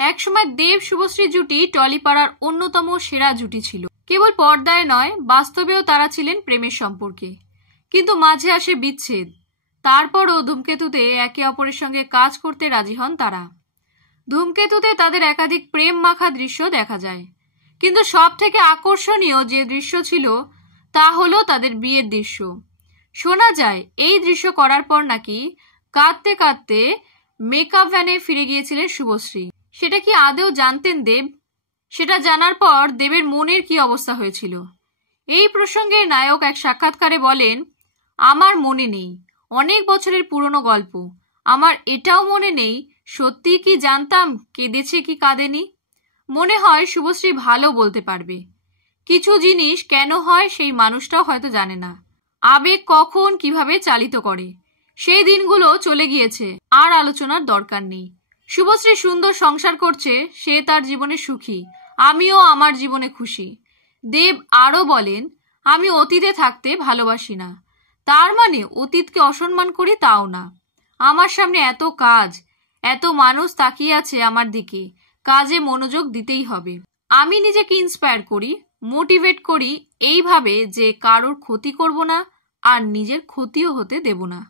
একসময় দেব শুভশ্রী জুটি টলিপাড়ার অন্যতম সেরা জুটি ছিল। কেবল পর্দায় নয়, বাস্তবেও তারা ছিলেন প্রেমের সম্পর্কে। কিন্তু মাঝে আসে বিচ্ছেদ। তারপরও ধূমকেতুতে একে অপরের সঙ্গে কাজ করতে রাজি হন তারা। ধূমকেতুতে তাদের একাধিক প্রেম মাখা দৃশ্য দেখা যায়, কিন্তু সব থেকে আকর্ষণীয় যে দৃশ্য ছিল তা হলো তাদের বিয়ের দৃশ্য। শোনা যায় এই দৃশ্য করার পর নাকি কাঁদতে কাঁদতে মেকআপ ভ্যানে ফিরে গিয়েছিলেন শুভশ্রী। সেটা কি আদৌ জানতেন দেব? সেটা জানার পর দেবের মনের কি অবস্থা হয়েছিল? এই প্রসঙ্গে নায়ক এক সাক্ষাৎকারে বলেন, আমার মনে নেই, অনেক বছরের পুরনো গল্প। আমার এটাও মনে নেই সত্যি কি জানতাম কেঁদেছে কি কাঁদেনি। মনে হয় শুভশ্রী ভালো বলতে পারবে। কিছু জিনিস কেন হয় সেই মানুষটাও হয়তো জানে না। আবেগ কখন কিভাবে চালিত করে। সেই দিনগুলো চলে গিয়েছে, আর আলোচনার দরকার নেই। শুভশ্রী সুন্দর সংসার করছে, সে তার জীবনে সুখী, আমিও আমার জীবনে খুশি। দেব আরও বলেন, আমি অতীতে থাকতে ভালোবাসি না, তার মানে অতীতকে অসম্মান করি তাও না। আমার সামনে এত কাজ, এত মানুষ তাকিয়ে আছে আমার দিকে, কাজে মনোযোগ দিতেই হবে। আমি নিজেকে ইন্সপায়ার করি, মোটিভেট করি এইভাবে যে কারোর ক্ষতি করব না আর নিজের ক্ষতিও হতে দেব না।